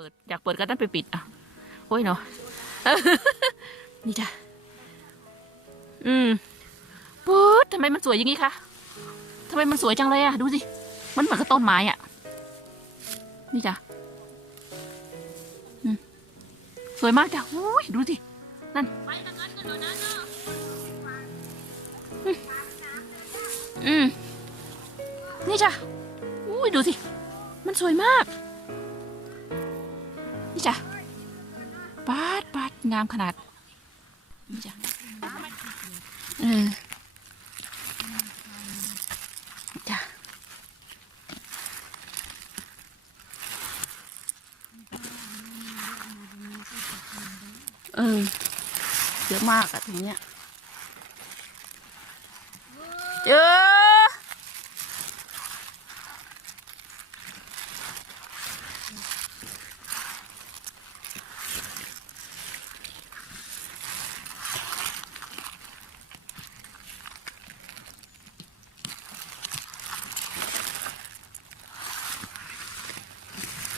ปิดอยากเปิดก็ต้องไปปิดอะโอ้ยเนาะนี่จ้ะอืมปุ๊ดทำไมมันสวยอย่างนี้คะทำไมมันสวยจังเลยอะ ดูสิ มันเหมือนกับต้นไม้อะ นี่จ้ะอืมสวยมากจ้ะอุ้ยดูสิ นั่นอืมนี่จ้ะอุ้ยดูสิ มันสวยมาก งามขนาดนี่จ้ะเออจ้ะเออเยอะมากอะตรงเนี้ยเจอ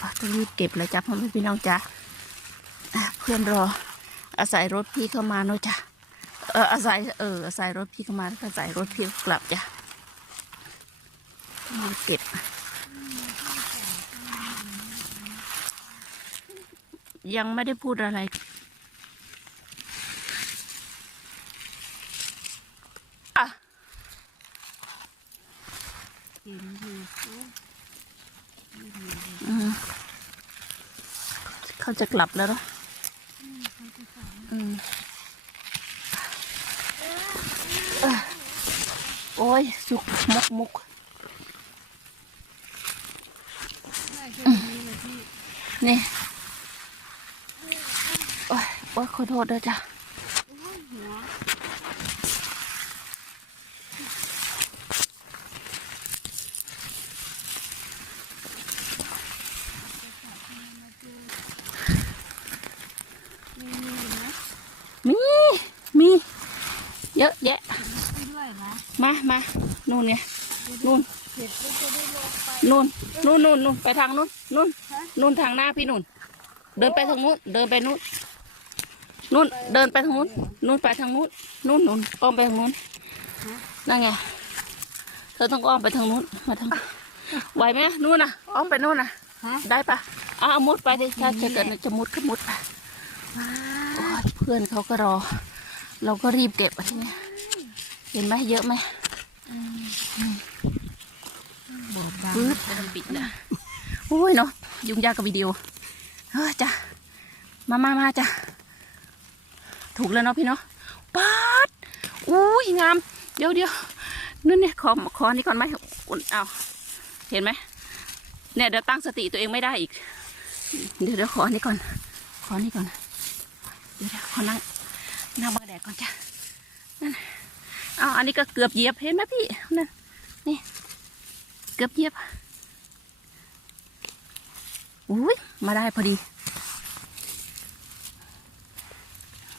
อะต้องรีบเก็บเลยจ้ะพ่อแม่พี่น้องจ้ะเพื่อนรอ อาศัยรถพี่เข้ามาเนาะจ้ะเอออาศัยเอออาศัยรถพี่เข้ามาแล้วก็อาศัยรถพี่กลับจ้ะมาเก็บยังไม่ได้พูดอะไร อะ เห็นอยู่ อืมเขา จะกลับแล้วเนาะโอ้ย สุกมุกมุกใช่แค่นี้เลยพี่นี่ โอ้ย โอ้ยขอโทษด้วยจ้ะ โอ้ยหัว มีมีอยู่นะ มี มี เยอะแยะพี่ด้วยนะมามานู่นไงนู่นนู่นนู่นนู่นนู่นไปทางนู่นนู่นนู่นทางหน้าพี่นู่น เดินไปทางนู้นเดินไปนู่นนู่นเดินไปทางนู้นนู่นไปทางนู้นนู่นนู่นอ้อมไปทางนู้นนั่นไงเธอต้องอ้อมไปทางนู้นมาทางไหวไหมนู่นน่ะอ้อมไปนู่นน่ะได้ปะอะเอามุดไปดิถ้าจะเกิดจะมุดก็มุดไปเพื่อนเขาก็รอ เราก็รีบเก็บอันนี้เห็นไหมเยอะไหมบอกบางปึ๊บจะปิดนะโอ้ยเนาะยุ่งยากกับวิดีโอเฮ้ยจ้ะมามามาจ้ะถูกแล้วเนาะพี่เนาะป๊าดอุ้ยงาม เดี๋ยวเดี๋ยวนั่นเนี่ยขอขอนี่ก่อนไหมอุ่นเอาเห็นไหมเนี่ยเดี๋ยวตั้งสติตัวเองไม่ได้อีก เดี๋ยวเดี๋ยวขออันนี้ก่อน ขออันนี้ก่อน เดี๋ยวเดี๋ยวขอนั่ง นั่งบังแดดก่อนจ้ะนั่นเอาอันนี้ก็เกือบเหยียบเห็นไหมพี่นั่นนี่ เกือบเหยียบอุ้ยมาได้พอดี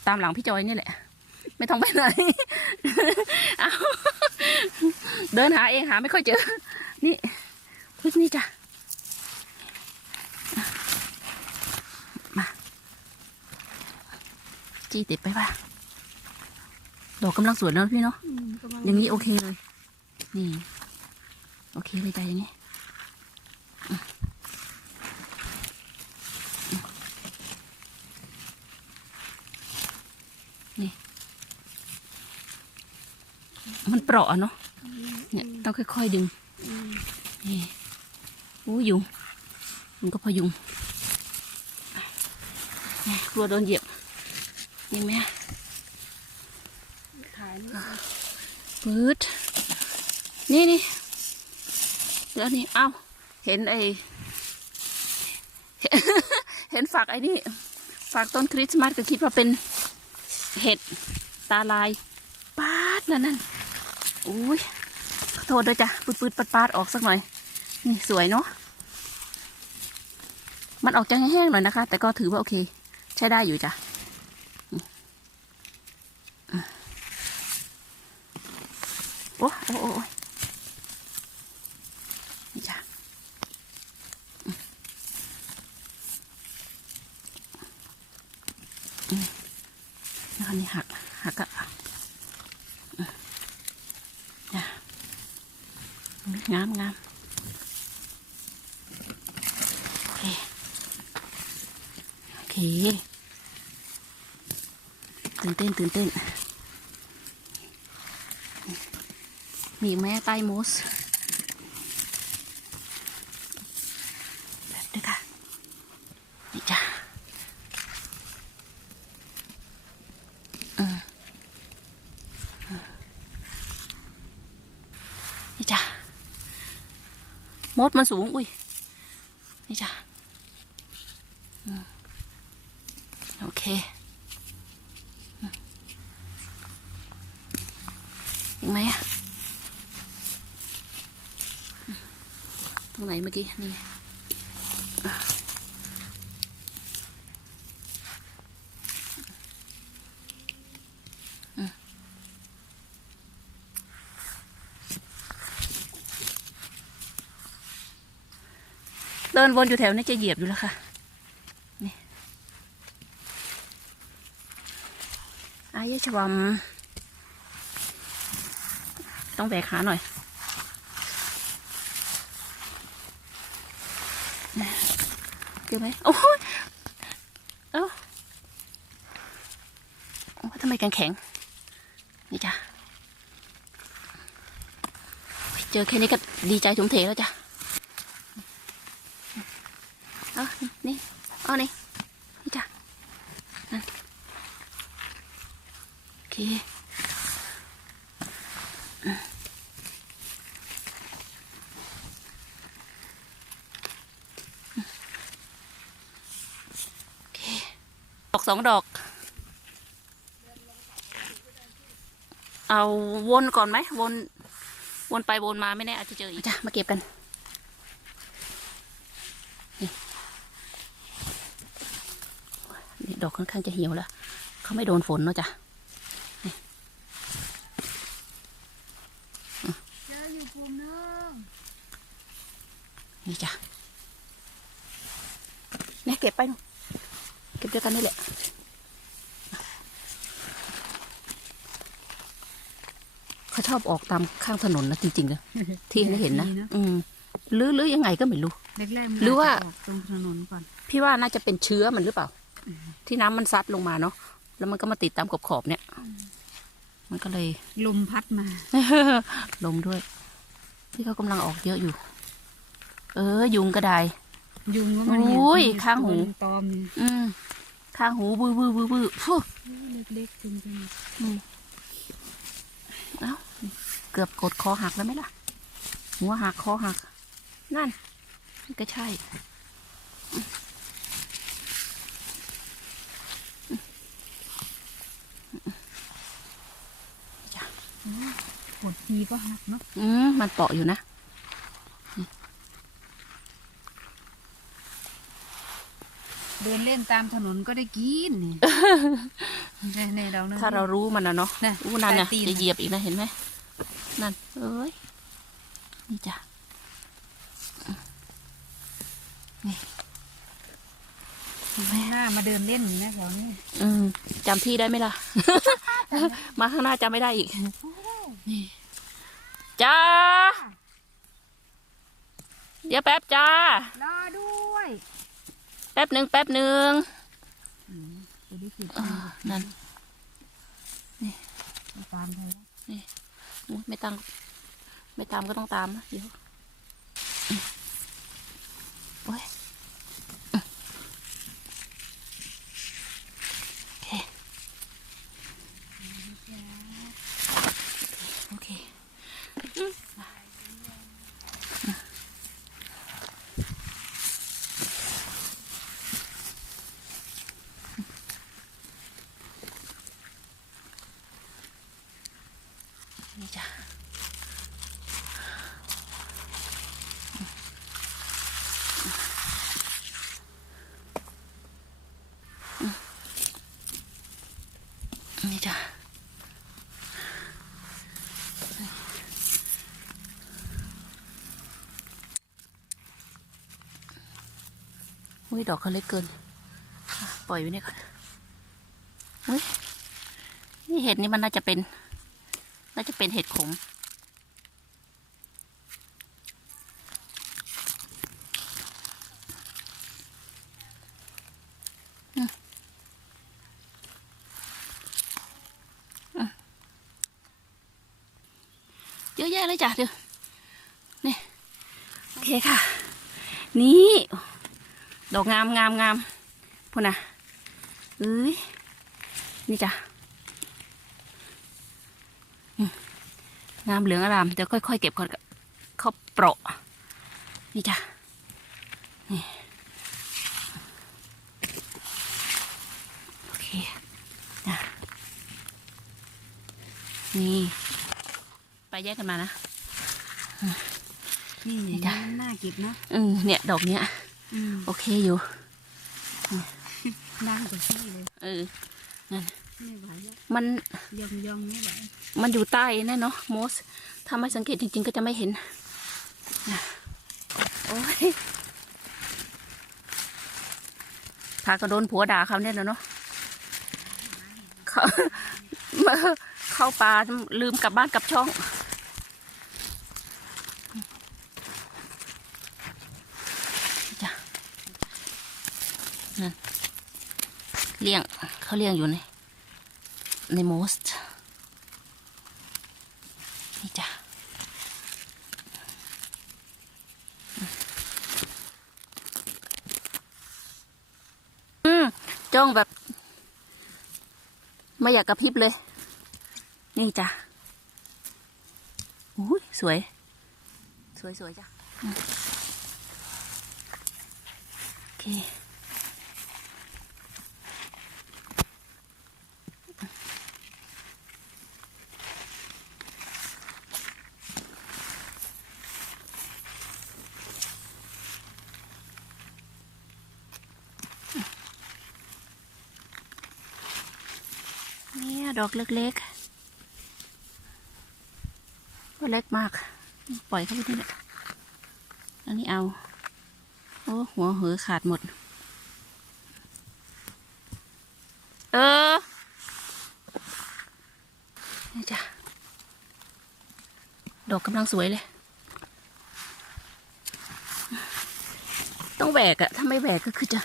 ตามหลังพี่จอยนี่แหละ ไม่ต้องไปไหนเอาเดินหาเองหาไม่ค่อยเจอ นี่พึ่นี่จ้ะ มา จี้ติดไปป่ะ ดอกกำลังสวยเนอะพี่เนาะยังอย่างนี้โอเคเลย นี่ โอเคเลยใจอย่างนี้นี่ มันเปราะเนาะ เนี่ยต้องค่อยๆดึง นี่อู้ยุง มันก็พยุงกลัวโดนเหยียบ นี่ไหมถ่ายนี่ปืดนี่นี่เดี๋ยวนี่เอ้า เห็นไอเห็นฝักไอ้นี่ฝักต้นคริสต์มาสก็คิดว่าเป็นเห็ดตาลายปาดนั่นนั่นอุ้ยขอโทษด้วยจ้ะปืดปืดปัดปาดออกสักหน่อย นี่สวยเนาะมันออกจะแห้งๆหน่อยนะคะ แต่ก็ถือว่าโอเค ใช้ได้อยู่จ้ะอืมอืมโอ้โอ้โอ้โอ้นี่จ้ะอืม อันนี้หักหักอะจ้ะงามงามโอเคโอเคตื่นเต้นตื่นเต้นมีแม่ใต้มูสแบบนี้ค่ะ นี่จ้ะอืมอืมนี่จ้ะ มดมันสูง อุ้ย นี่จ้ะโอเคอืมยังไงอะตรงไหนเมื่อกี้ นี่ ดินวนอยู่แถวนี้จะเหยียบอยู่แล้วค่ะนี่อายชวมต้องแบกขาหน่อยเกี่ยวไหมโอ้ยเอ้าโอ้ยทำไมแข็งแข็งนี่จ้ะเจอแค่นี้ก็ดีใจถุมเทแล้วจ้ะ เอานี่เอานี่นี่จ้ะนั่นโอเคอืมโอเคดอกสองดอก เอาวนก่อนไหมวน วนไปวนมาไม่แน่อาจจะเจออีกจ้ะมาเก็บกัน นี่ดอกค่อนข้างจะเหี่ยวแล้ว เขาไม่โดนฝนเนาะจ้ะเจออยู่กลุ่มนึงนี่จ้ะเนี่ยเก็บไปหนูเก็บด้วยกันนี่แหละเขาชอบออกตามข้างถนนนะจริงๆเลยที่ได้เห็นนะอืมหรือหรือยังไงก็ไม่รู้แรกๆมันหรือว่าจจะกตรงถนนก่อน พี่ว่าน่าจะเป็นเชื้อมันหรือเปล่า ที่น้ำมันซัดลงมาเนาะแล้วมันก็มาติดตามขอบขอบๆเนี่ย มันก็เลยลมพัดมา ลมด้วย ที่เขากำลังออกเยอะอยู่ เออ ยุงก็ได้ยุงก็มันเห็นโอ้ยมันข้างหูตัวตอมเนี่ยอืมข้างหูบื้อบื้อบื้อบื้อฟูเล็กๆจริงเอ้าเกือบกดคอหักแล้วไหมล่ะ หัวหักคอหัก นั่นนี่ก็ใช่ ๆปวดทีก็หักเนาะอืมมันเปาะอยู่นะเดินเล่นตามถนนก็ได้กินนี่เนี่ยเนี่ยเราเนี่ยถ้าเรารู้มันนะเนาะน่ะอู้นั่นน่ะใต้ตีนจะเหยียบอีกนะเห็นไหมนั่นเอ้ยนี่จ้ะนี่เห็นไหมหน้ามาเดินเล่นอยู่นะแถวนี้อืมจำที่ได้ไหมล่ะ มาข้างหน้าจำไม่ได้อีก นี่จ้า เดี๋ยวแป๊บจ้า รอด้วย แป๊บหนึ่งแป๊บหนึ่งจะได้กินอ่านั่นตามเลยอุ๊ยไม่ตาม ไม่ตามก็ต้องตามนะเดี๋ยวโอ้ยโอเคโอเคอืมนี่จ้ะ นี่จ้ะ อุ้ยดอกเขาเล็กเกิน ปล่อยไว้เนี่ยก่อนอุ้ยนี่เห็ดนี่มันน่าจะเป็น น่าจะเป็นเห็ดขม เยอะแยะเลยจ้ะเดี๋ยวนี่ โอเคค่ะ นี่ ดอกงามงามงามพูดนะเอ้ยนี่จ้ะอืมงามเหลืองอารามเดี๋ยวค่อยๆเก็บก่อนเขาเปราะนี่จ้ะนี่โอเคนะนี่ไปแยกกันมานะนี่นี่จ้ะมันน่าเก็บนะอืมเนี่ยดอกเนี้ยอืม โอเคอยู่ดังกว่าที่เลยเออไม่ไหวแล้วมันยองยองๆไม่ไหวมันอยู่ใต้นั่นเนาะโมส ถ้าไม่สังเกตจริง ๆ ก็จะไม่เห็นนะโอ้ยพาก็โดนผัวด่าเขาเนี่ยนะเนาะเขามาเข้าป่าลืมกลับบ้านกลับช่อง นั่นเลี้ยงเขาเลี้ยงอยู่ในในโมสนี่จ้ะอืมจ้องแบบ ไม่อยากกระพริบเลย นี่จ้ะอุ้ยสวย สวยสวยจ้ะโอเค ดอกเล็กๆก็เล็กมาก ปล่อยเข้าไปที่นี่อันนี้เอา โอ้หัวเหอขาดหมด เออนี่จ้ะดอกกำลังสวยเลย ต้องแบกอะถ้าไม่แบกก็คือจะ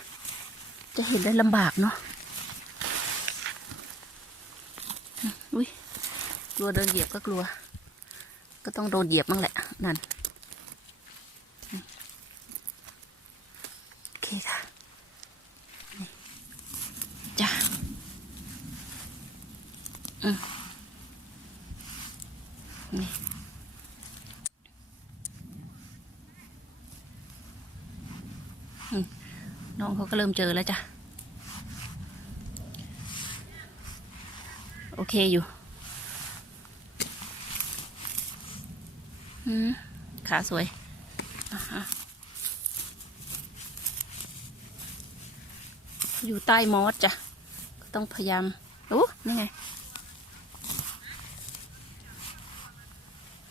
จะเห็นได้ลำบากเนาะ อุ้ยกลัวเดินเหยียบก็กลัว ก็ต้องโดนเหยียบบ้างแหละ นั่น โอเคค่ะจ้ะอืมนี่อืมน้องเขาก็เริ่มเจอแล้วจ้ะ โอ เคอยู่ขาสวยอยู่ใต้มอสจ้ะต้องพยายามอู้นี่ไง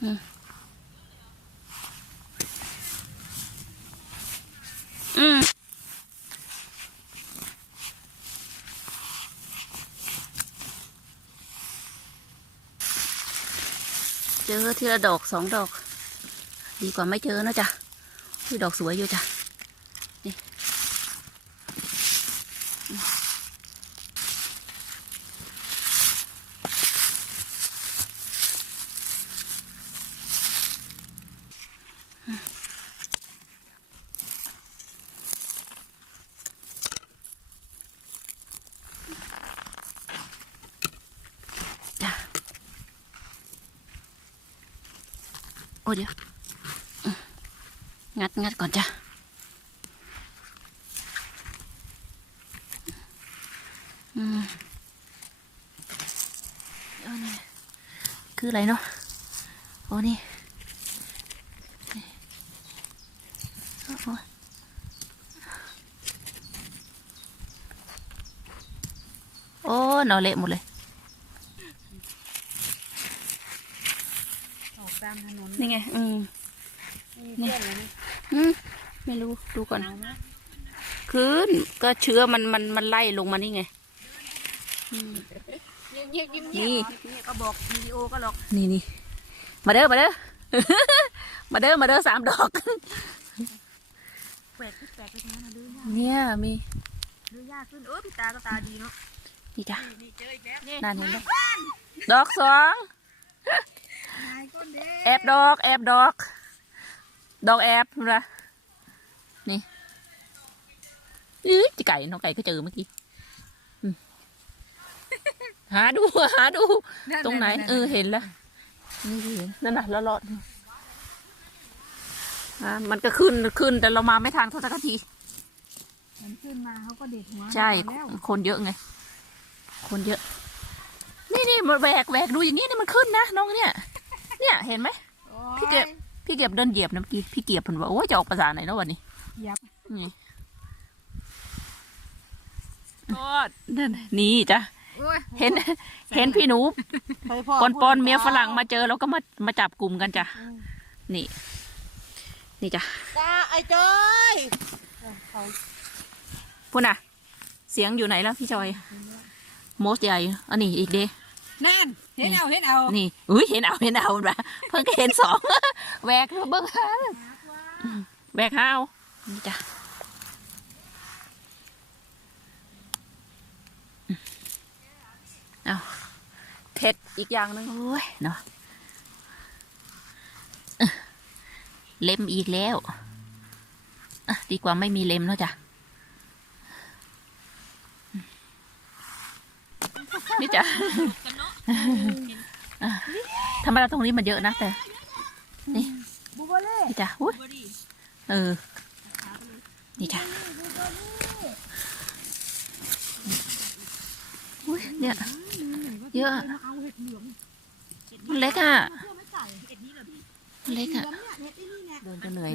อืม เจอทีละดอกสองดอก ดีกว่าไม่เจอนะจ๊ะที่ดอกสวยอยู่จ้ะ อ้เดี๋ยว งัดงัดก่อนจ้ะ อืมอนี่คืออะไรเนาะ โอ้นี่โอ้โอ้นอเละหมดเลย ออกตามถ นนนี่ไง อืมมีเพื่อนเลยนะอืมไม่รู้ ดูก่อนเอาไหมคืนก็เชื้อมันมันมันไล่ลงมานี่ไงเเงียบๆยิ้มนี่นี่ก็บอกวิดีโอก็หรอก นี่นี่มาเด้อ มาเด้อ มาเด้อ มาเด้อสามดอกแปลกแปลกไปทั้งนั้นนะดูยากเนี่ย มีดูยากขึ้น เออพี่ตาก็ตาดีเนาะ นี่จ้ะนี่เจออีกแล้วนั่นเห็นไหมดอกสองนายก้นเด้ แอบดอก แอบดอก ดอกแอบนะนี่อื้อจิไก่น้องไก่ก็เจอเมื่อกี้อืมหาดูหาดู ตรงไหน เออเห็นแล้วนี่เห็นนั่นน่ะแล้วรอดอะมันก็ขึ้นขึ้นแต่เรามาไม่ทันเขาสักทีมันขึ้นมาเขาก็เด็ดหัวใช่แล้วคนเยอะไง คนเยอะ นี่นี่มันแหวกแหวกดูอย่างนี้นี่มันขึ้นนะน้องเนี่ย เนี่ยเห็นไหมโอ้พี่เก็บ พี่เก็บเดินเหยียบนะเมื่อกี้พี่เก็บเพิ่นว่าโอ้ยจะออกภาษาไหนเนาะวันนี้ยับนี่ทอดนั่นนี่จ้ะโอ้ยเห็น เห็นพี่หนูเคยพ่อปอนปอนพูดเมียฝรั่งมาเจอแล้วก็มามาจับกลุ่มกันจ้ะอืมนี่ นี่จ้ะตาไอ้จอยเขาพูดน่ะ เสียงอยู่ไหนแล้วพี่จอยโมสใหญ่อันนี้อีกเด้ นั่นเห็นเอาเห็นเอานี่อุ้ยเห็นเอาเห็นเอาแบบเพิ่งก็เห็นสองแหวกเบิ้งหาแหวกหาเอานี่จ้ะเอาเผ็ดอีกอย่างหนึงโอ้ยเนาะเอ้อเล็มอีกแล้วอะดีกว่าไม่มีเล็มเนาะจ้ะนี่จ้ะ ธรรมดาตรงนี้มันเยอะนะแต่ นี่บูเบอเล่นี่จ้ะอุ้ยเออ นี่จ้ะอุ้ยเนี่ย เยอะมันเล็กอะมันเล็กอะเหลืองเนี่ยเห็ดไอ้นี่ไงเดินก็เหนื่อย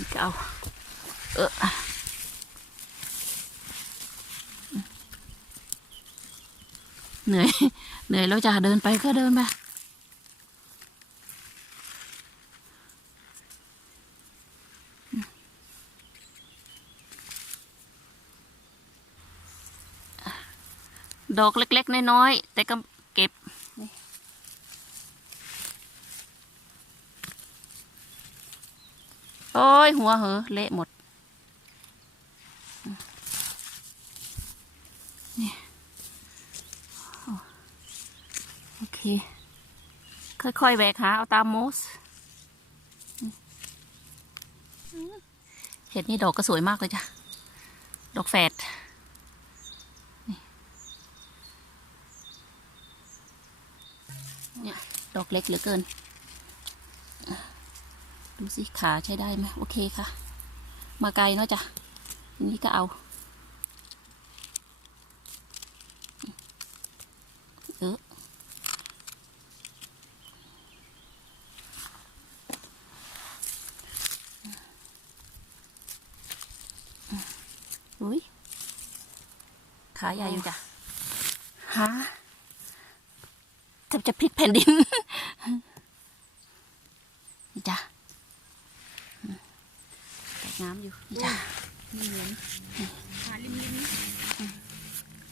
นี่ก็เอาเออเหนื่อยเหนื่อยแล้วจ้ะเดินไปก็เดินไปดอกเล็ก ๆ น้อยๆแต่ก็เก็บนี่ โอ้ย หัวเหอเละหมดนี่โอเค ค่อยๆแหวกหาเอาตามโมส เห็ดนี่ดอกก็สวยมากเลยจ้ะ ดอกแฝดเนี่ย ดอกเล็กเหลือเกิน ดูสิขาใช้ได้ไหมโอเคค่ะ มาไกลเนาะจ้ะอันนี้ก็เอาเอออุ้ยขาใหญ่อยู่จ้ะฮะแทบจะพลิกแผ่นดินนี่จ้ะอืม แตกน้ำอยู่นี่จ้ะนี่เหลืองหาริมริม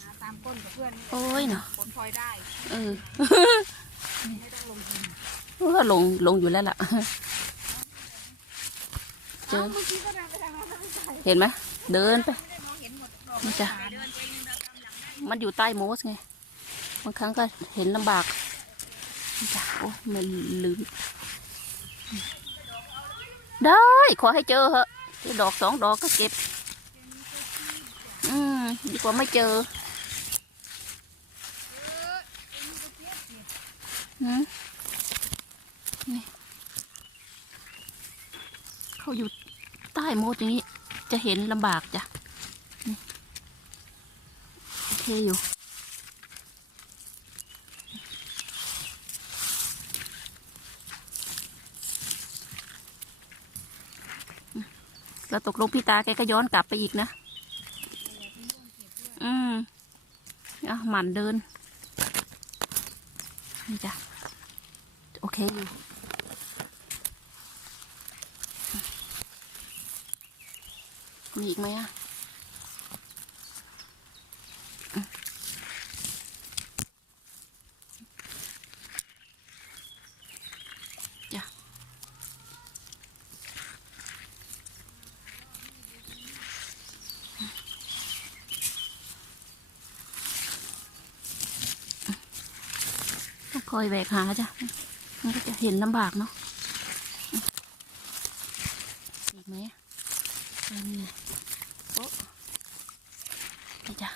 หาตามก้นกับเพื่อนโอ้ยเนาะผลพลอยได้เออไม่ต้องลงทุนว่าลงลงอยู่แล้วล่ะเจอเมื่อกี้ก็เดินไปทางนั้นแล้วไม่ใส่เห็นไหมเดินไปไม่ได้มองเห็นหมดดอกนี่จ้ะเดินไปนึงเดินตามหลังได้มันอยู่ใต้โมสไงบางครั้งก็เห็นลำบากนี่จ้ะโอ้ยมันลืมได้ ขอให้เจอเหอะ คือดอกสองดอกก็เก็บ อืมดีกว่าไม่เจอเขาอยู่ใต้โมดอย่างนี้ จะเห็นลำบากจ้ะโอเคอยู่ ตกลงพี่ตาแกก็ย้อนกลับไปอีกนะ อืมอะหมันเดิน นี่จ้ะ โอเคอยู่มีอีกไหมอะ อยแบกหาจ้ะมันก็จะเห็นลำบากเนาะอีกไหมอันนี้ไงโอ้นี่จ้ะ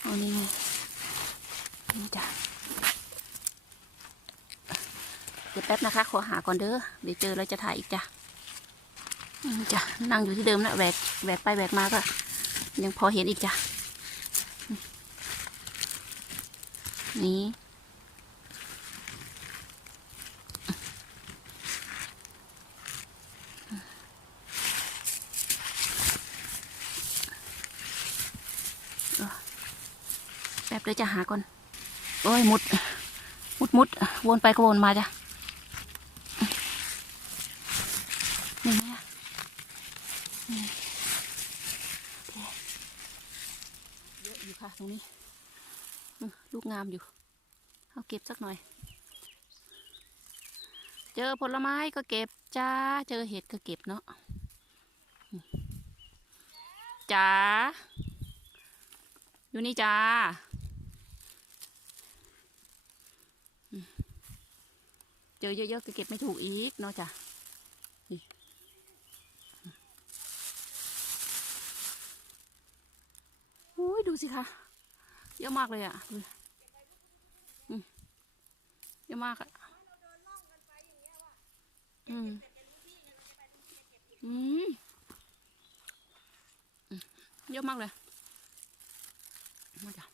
เอานี่ไงนี่จ้ะ เดี๋ยวแป๊บนะคะ ขอหาก่อนเด้อ เดี๋ยวเจอแล้วจะถ่ายอีกจ้ะจ้ะนั่งอยู่ที่เดิมนะแหวกแหวกไปแหวกมาก็ ยังพอเห็นอีกจ้ะ นี่แป๊บเดี๋ยวจะหาก่อน โอ้ยมุด มุดมุดวนไปก็วนมาจ้ะนี่ไหมอะนี่โอเคเยอะอยู่ค่ะตรงนี้อืมลูก งามอยู่ เอาเก็บสักหน่อย เจอผลไม้ก็เก็บจ้า เจอเห็ดก็เก็บเนาะจ้าอยู่นี่จ้าเจอเยอะๆก็เก็บไม่ถูกอีกเนาะจ้ะนี่โอ้ยดูสิคะ เยอะมากเลยอะ อะมากอะอืมอืม อืม เยอะมากเลยมาจ้ะ